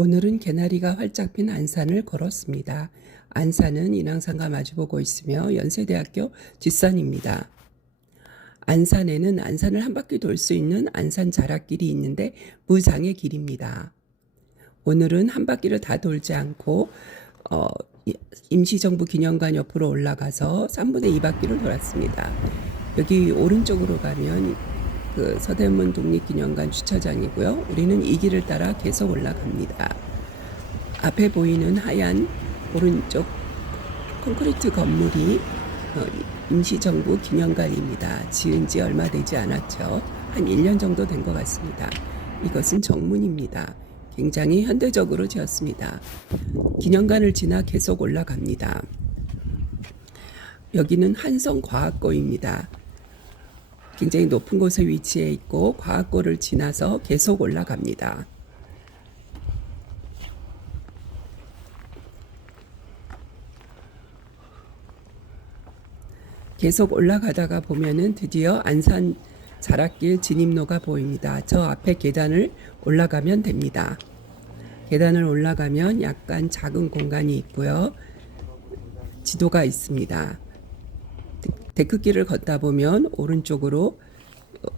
오늘은 개나리가 활짝 핀 안산을 걸었습니다. 안산은 인왕산과 마주보고 있으며 연세대학교 뒷산입니다. 안산에는 안산을 한 바퀴 돌 수 있는 안산 자락길이 있는데 무장의 길입니다. 오늘은 한 바퀴를 다 돌지 않고 임시정부 기념관 옆으로 올라가서 3분의 2 바퀴를 돌았습니다. 여기 오른쪽으로 가면 그 서대문 독립기념관 주차장이고요. 우리는 이 길을 따라 계속 올라갑니다. 앞에 보이는 하얀 오른쪽 콘크리트 건물이 임시정부 기념관입니다. 지은 지 얼마 되지 않았죠. 한 1년 정도 된 것 같습니다. 이것은 정문입니다. 굉장히 현대적으로 지었습니다. 기념관을 지나 계속 올라갑니다. 여기는 한성과학고입니다. 굉장히 높은 곳에 위치해 있고 과학고를 지나서 계속 올라갑니다. 계속 올라가다가 보면은 드디어 안산 자락길 진입로가 보입니다. 저 앞에 계단을 올라가면 됩니다. 계단을 올라가면 약간 작은 공간이 있고요. 지도가 있습니다. 데크길을 걷다 보면 오른쪽으로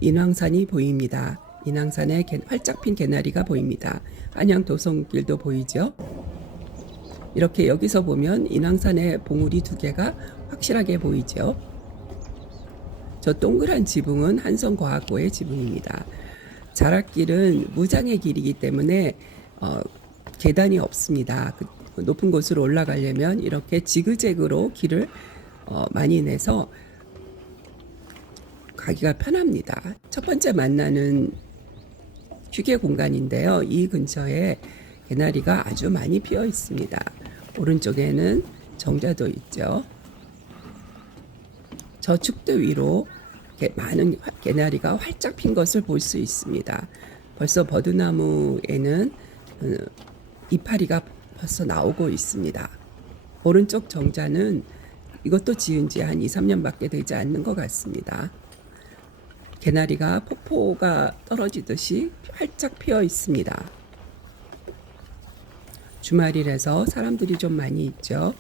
인왕산이 보입니다. 인왕산에 활짝 핀 개나리가 보입니다. 한양 도성길도 보이죠. 이렇게 여기서 보면 인왕산의 봉우리 두 개가 확실하게 보이죠. 저 동그란 지붕은 한성과학고의 지붕입니다. 자락길은 무장의 길이기 때문에 계단이 없습니다. 높은 곳으로 올라가려면 이렇게 지그재그로 길을 많이 내서 가기가 편합니다. 첫 번째 만나는 휴게 공간인데요. 이 근처에 개나리가 아주 많이 피어 있습니다. 오른쪽에는 정자도 있죠. 저 축대 위로 많은 개나리가 활짝 핀 것을 볼 수 있습니다. 벌써 버드나무에는 이파리가 벌써 나오고 있습니다. 오른쪽 정자는 이것도 지은 지 한 2, 3년밖에 되지 않는 것 같습니다. 개나리가 폭포가 떨어지듯이 활짝 피어 있습니다. 주말이라서 사람들이 좀 많이 있죠.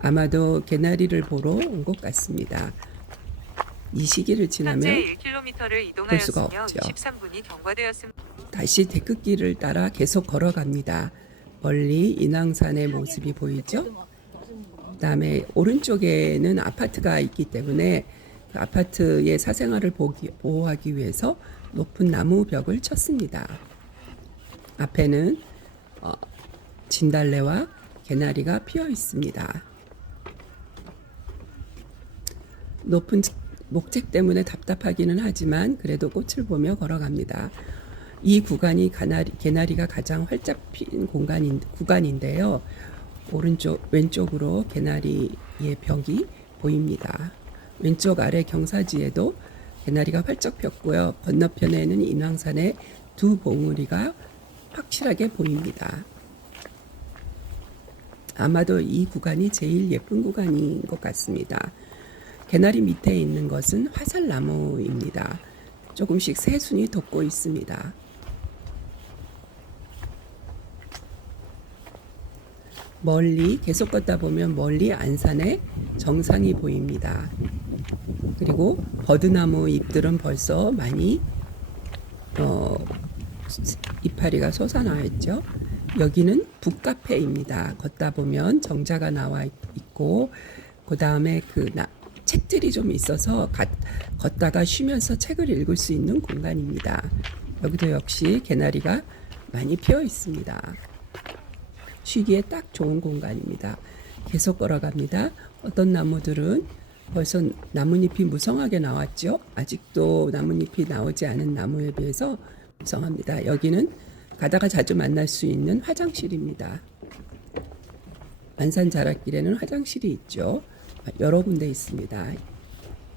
아마도 개나리를 보러 온 것 같습니다. 이 시기를 지나면 볼 수가 없죠. 다시 데크길을 따라 계속 걸어갑니다. 멀리 인왕산의 모습이 보이죠. 그다음에 오른쪽에는 아파트가 있기 때문에 그 아파트의 사생활을 보호하기 위해서 높은 나무 벽을 쳤습니다. 앞에는 진달래와 개나리가 피어 있습니다. 높은 목책 때문에 답답하기는 하지만 그래도 꽃을 보며 걸어갑니다. 이 구간이 개나리가 가장 활짝 핀 구간인데요. 왼쪽으로 개나리의 벽이 보입니다. 왼쪽 아래 경사지에도 개나리가 활짝 폈고요. 건너편에는 인왕산의 두 봉우리가 확실하게 보입니다. 아마도 이 구간이 제일 예쁜 구간인 것 같습니다. 개나리 밑에 있는 것은 화살나무입니다. 조금씩 새순이 돋고 있습니다. 멀리 계속 걷다 보면 멀리 안산의 정상이 보입니다. 그리고 버드나무 잎들은 벌써 많이 이파리가 솟아나 있죠. 여기는 북카페입니다. 걷다 보면 정자가 나와 있고 그 다음에 책들이 좀 있어서 걷다가 쉬면서 책을 읽을 수 있는 공간입니다. 여기도 역시 개나리가 많이 피어 있습니다. 쉬기에 딱 좋은 공간입니다. 계속 걸어갑니다. 어떤 나무들은 벌써 나뭇잎이 무성하게 나왔죠. 아직도 나뭇잎이 나오지 않은 나무에 비해서 무성합니다. 여기는 가다가 자주 만날 수 있는 화장실입니다. 안산 자락길에는 화장실이 있죠. 여러 군데 있습니다.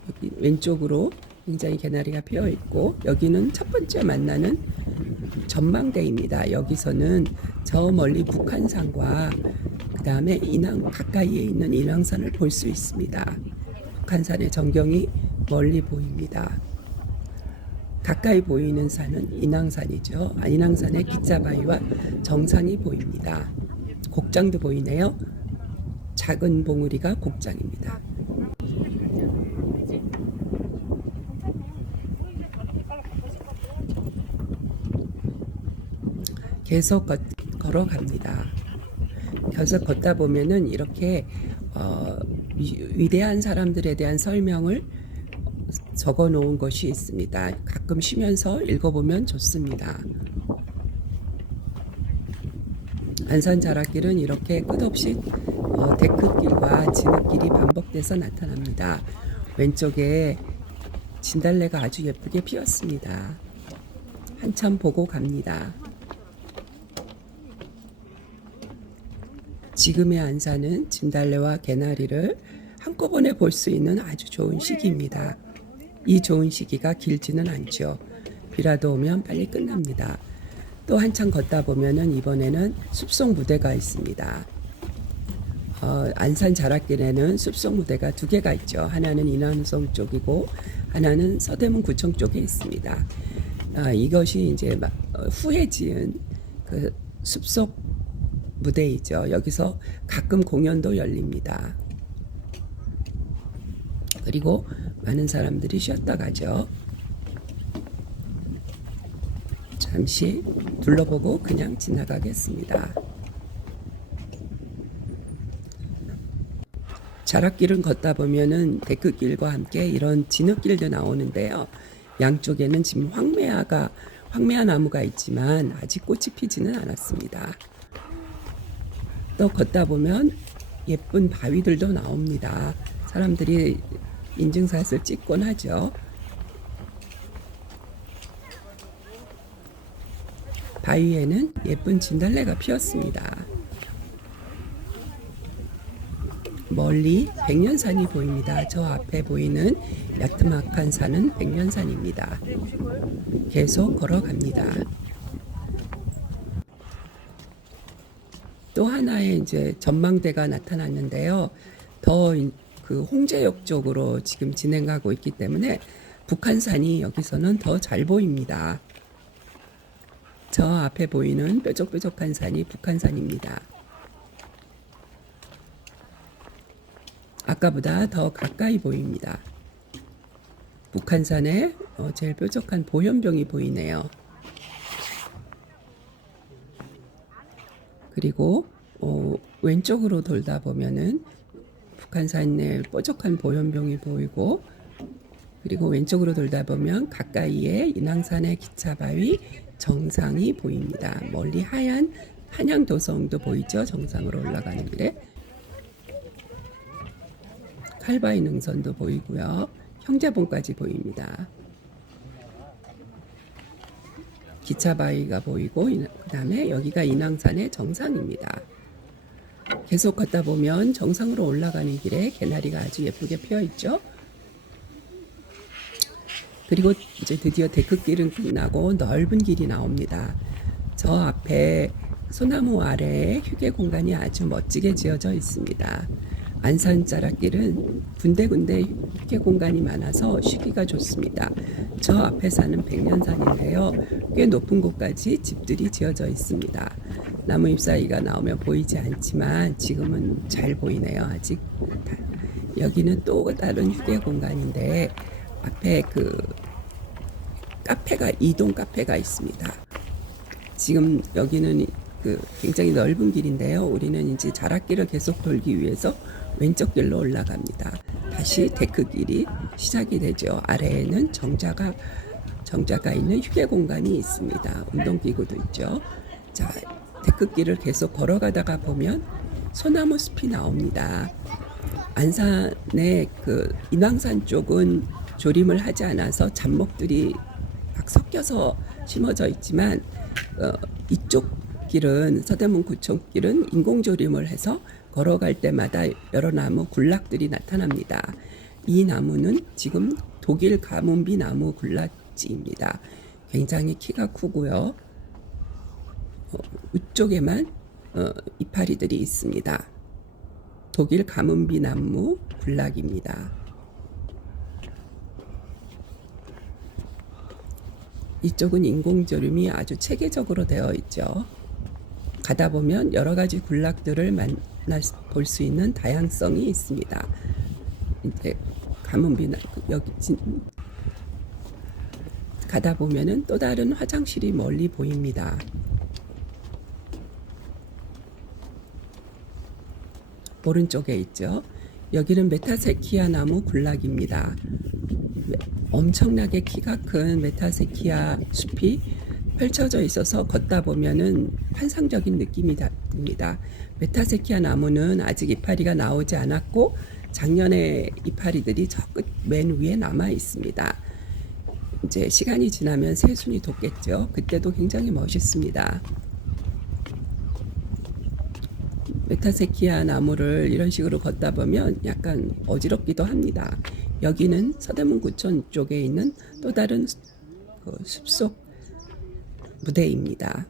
여기 왼쪽으로 굉장히 개나리가 피어 있고 여기는 첫 번째 만나는 전망대입니다. 여기서는 저 멀리 북한산과 그 다음에 가까이에 있는 인왕산을 볼 수 있습니다. 북한산의 전경이 멀리 보입니다. 가까이 보이는 산은 인왕산이죠. 인왕산의 기차바위와 정상이 보입니다. 곡장도 보이네요. 작은 봉우리가 곡장입니다. 계속 걸어갑니다. 계속 걷다 보면은 이렇게 위대한 사람들에 대한 설명을 적어 놓은 것이 있습니다. 가끔 쉬면서 읽어보면 좋습니다. 안산 자락길은 이렇게 끝없이 데크길과 진흙길이 반복돼서 나타납니다. 왼쪽에 진달래가 아주 예쁘게 피었습니다. 한참 보고 갑니다. 지금의 안산은 진달래와 개나리를 한꺼번에 볼 수 있는 아주 좋은 시기입니다. 이 좋은 시기가 길지는 않죠. 비라도 오면 빨리 끝납니다. 또 한참 걷다 보면은 이번에는 숲속 무대가 있습니다. 안산 자락길에는 숲속 무대가 두 개가 있죠. 하나는 인왕성 쪽이고 하나는 서대문 구청 쪽에 있습니다. 이것이 이제 후에 지은 그 숲속 무대이죠. 여기서 가끔 공연도 열립니다. 그리고 많은 사람들이 쉬었다 가죠. 잠시 둘러보고 그냥 지나가겠습니다. 자락길은 걷다 보면은 데크길과 함께 이런 진흙길도 나오는데요. 양쪽에는 지금 황매화 나무가 있지만 아직 꽃이 피지는 않았습니다. 또 걷다 보면 예쁜 바위들도 나옵니다. 사람들이 인증샷을 찍곤 하죠. 바위에는 예쁜 진달래가 피었습니다. 멀리 백년산이 보입니다. 저 앞에 보이는 야트막한 산은 백년산입니다. 계속 걸어갑니다. 또 하나의 이제 전망대가 나타났는데요. 더 그 홍제역 쪽으로 지금 진행하고 있기 때문에 북한산이 여기서는 더 잘 보입니다. 저 앞에 보이는 뾰족뾰족한 산이 북한산입니다. 아까보다 더 가까이 보입니다. 북한산에 제일 뾰족한 보현병이 보이네요. 그리고 왼쪽으로 돌다 보면은 북한산의 뾰족한 보현병이 보이고, 그리고 왼쪽으로 돌다 보면 가까이에 인왕산의 기차바위 정상이 보입니다. 멀리 하얀 한양도성도 보이죠. 정상으로 올라가는 길에 칼바위 능선도 보이고요. 형제봉까지 보입니다. 기차바위가 보이고 그 다음에 여기가 인왕산의 정상입니다. 계속 걷다 보면 정상으로 올라가는 길에 개나리가 아주 예쁘게 피어 있죠. 그리고 이제 드디어 데크길은 끝나고 넓은 길이 나옵니다. 저 앞에 소나무 아래에 휴게 공간이 아주 멋지게 지어져 있습니다. 안산 자락길은 군데군데 휴게 공간이 많아서 쉬기가 좋습니다. 저 앞에 사는 백년산인데요. 꽤 높은 곳까지 집들이 지어져 있습니다. 나무 잎사귀가 나오면 보이지 않지만 지금은 잘 보이네요. 아직. 여기는 또 다른 휴게 공간인데 앞에 그 카페가 이동 카페가 있습니다. 지금 여기는 그 굉장히 넓은 길인데요. 우리는 이제 자락길을 계속 돌기 위해서 왼쪽 길로 올라갑니다. 다시 데크길이 시작이 되죠. 아래에는 정자가 있는 휴게 공간이 있습니다. 운동기구도 있죠. 자, 데크길을 계속 걸어가다가 보면 소나무 숲이 나옵니다. 안산의 그 인왕산 쪽은 조림을 하지 않아서 잡목들이 막 섞여서 심어져 있지만 이쪽 길은 서대문 구청길은 인공조림을 해서 걸어갈 때마다 여러 나무 군락들이 나타납니다. 이 나무는 지금 독일 가뭄비 나무 군락지입니다. 굉장히 키가 크고요. 위쪽에만 이파리들이 있습니다. 독일 가뭄비 나무 군락입니다. 이쪽은 인공조림이 아주 체계적으로 되어 있죠. 가다 보면 여러 가지 군락들을 만날 볼 수 있는 다양성이 있습니다. 이제 가문비나 여기 가다 보면은 또 다른 화장실이 멀리 보입니다. 오른쪽에 있죠. 여기는 메타세키아 나무 군락입니다. 엄청나게 키가 큰 메타세키아 숲이 펼쳐져 있어서 걷다 보면은 환상적인 느낌이 듭니다. 메타세키아 나무는 아직 이파리가 나오지 않았고 작년에 이파리들이 저 끝 맨 위에 남아 있습니다. 이제 시간이 지나면 새순이 돋겠죠. 그때도 굉장히 멋있습니다. 메타세키아 나무를 이런 식으로 걷다 보면 약간 어지럽기도 합니다. 여기는 서대문구청 쪽에 있는 또 다른 숲속 무대입니다.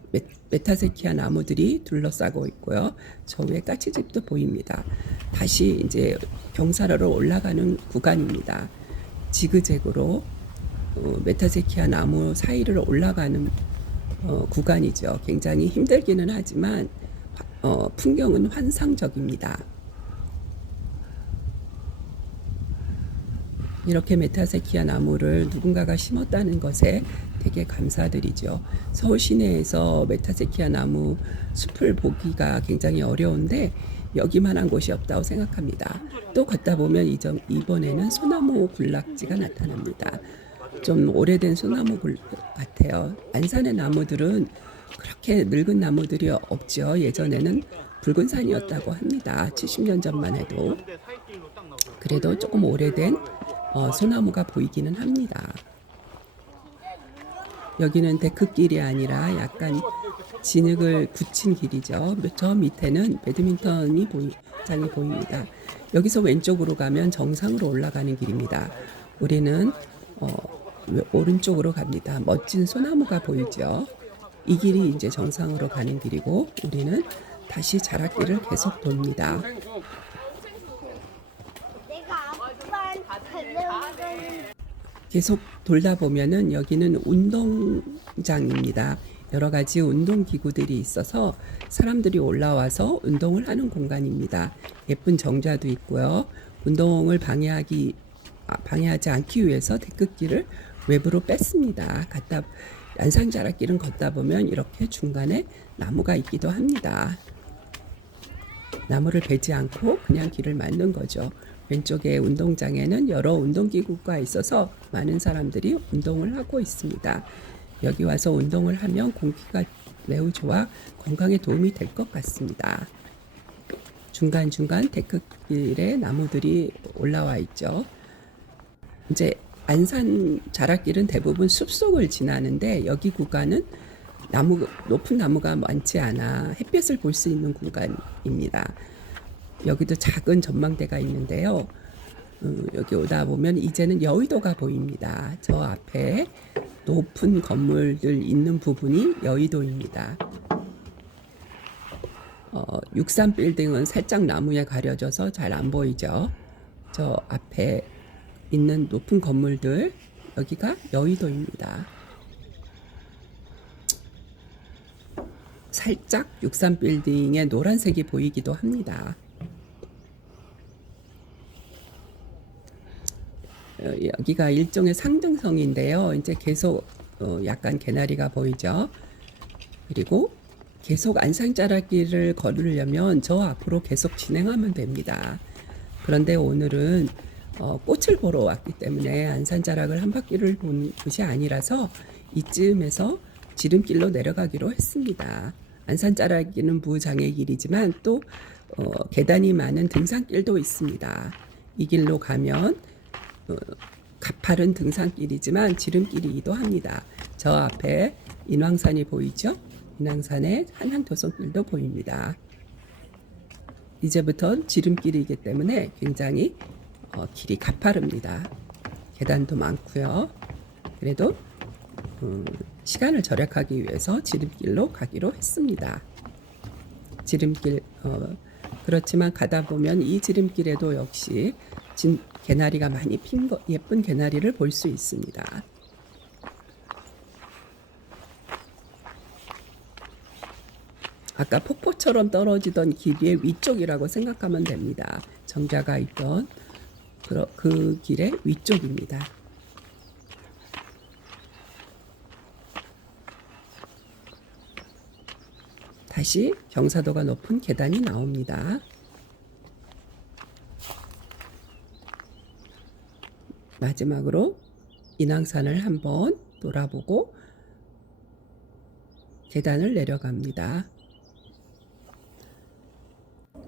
메타세키아 나무들이 둘러싸고 있고요. 저 위에 까치집도 보입니다. 다시 이제 경사로로 올라가는 구간입니다. 지그재그로 메타세키아 나무 사이를 올라가는 구간이죠. 굉장히 힘들기는 하지만 풍경은 환상적입니다. 이렇게 메타세키아 나무를 누군가가 심었다는 것에 되게 감사드리죠. 서울 시내에서 메타세키아 나무 숲을 보기가 굉장히 어려운데 여기만한 곳이 없다고 생각합니다. 또 걷다 보면 이번에는 소나무 군락지가 나타납니다. 좀 오래된 소나무 같아요. 안산의 나무들은 그렇게 늙은 나무들이 없죠. 예전에는 붉은 산이었다고 합니다. 70년 전만 해도. 그래도 조금 오래된 소나무가 보이기는 합니다. 여기는 데크길이 아니라 약간 진흙을 굳힌 길이죠. 저 밑에는 배드민턴이 장이 보입니다. 여기서 왼쪽으로 가면 정상으로 올라가는 길입니다. 우리는 오른쪽으로 갑니다. 멋진 소나무가 보이죠. 이 길이 이제 정상으로 가는 길이고 우리는 다시 자락길을 계속 돕니다. 계속 돌다 보면은 여기는 운동장입니다. 여러 가지 운동 기구들이 있어서 사람들이 올라와서 운동을 하는 공간입니다. 예쁜 정자도 있고요. 운동을 방해하지 않기 위해서 데크길을 외부로 뺐습니다. 안산자락길은 걷다 보면 이렇게 중간에 나무가 있기도 합니다. 나무를 베지 않고 그냥 길을 만든 거죠. 왼쪽에 운동장에는 여러 운동기구가 있어서 많은 사람들이 운동을 하고 있습니다. 여기 와서 운동을 하면 공기가 매우 좋아 건강에 도움이 될 것 같습니다. 중간중간 데크길에 나무들이 올라와 있죠. 이제 안산 자락길은 대부분 숲속을 지나는데 여기 구간은 높은 나무가 많지 않아 햇볕을 볼 수 있는 구간입니다. 여기도 작은 전망대가 있는데요. 여기 오다 보면 이제는 여의도가 보입니다. 저 앞에 높은 건물들 있는 부분이 여의도입니다. 63빌딩은 살짝 나무에 가려져서 잘 안 보이죠. 저 앞에 있는 높은 건물들 여기가 여의도입니다. 살짝 63빌딩의 노란색이 보이기도 합니다. 여기가 일종의 상등성인데요. 이제 계속 약간 개나리가 보이죠. 그리고 계속 안산자락길을 걸으려면 저 앞으로 계속 진행하면 됩니다. 그런데 오늘은 꽃을 보러 왔기 때문에 안산자락을 한 바퀴를 본 곳이 아니라서 이쯤에서 지름길로 내려가기로 했습니다. 안산자락길은 무장애길이지만 또 계단이 많은 등산길도 있습니다. 이 길로 가면 가파른 등산길이지만 지름길이기도 합니다. 저 앞에 인왕산이 보이죠? 인왕산에 한양도성길도 보입니다. 이제부터 지름길이기 때문에 굉장히 길이 가파릅니다. 계단도 많고요. 그래도 시간을 절약하기 위해서 지름길로 가기로 했습니다. 지름길 그렇지만 가다 보면 이 지름길에도 역시 개나리가 많이 핀 예쁜 개나리를 볼 수 있습니다. 아까 폭포처럼 떨어지던 길의 위쪽이라고 생각하면 됩니다. 정자가 있던 그 길의 위쪽입니다. 다시 경사도가 높은 계단이 나옵니다. 마지막으로 인왕산을 한번 돌아보고 계단을 내려갑니다.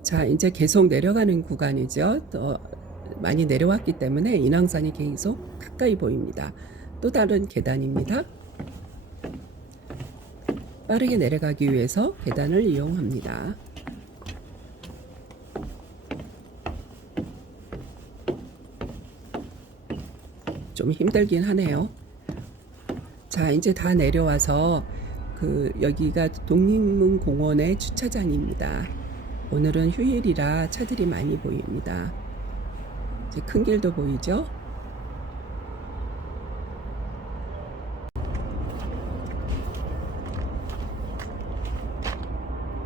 자, 이제 계속 내려가는 구간이죠. 더 많이 내려왔기 때문에 인왕산이 계속 가까이 보입니다. 또 다른 계단입니다. 빠르게 내려가기 위해서 계단을 이용합니다. 좀 힘들긴 하네요. 자, 이제 다 내려와서 여기가 독립문 공원의 주차장입니다. 오늘은 휴일이라 차들이 많이 보입니다. 이제 큰 길도 보이죠?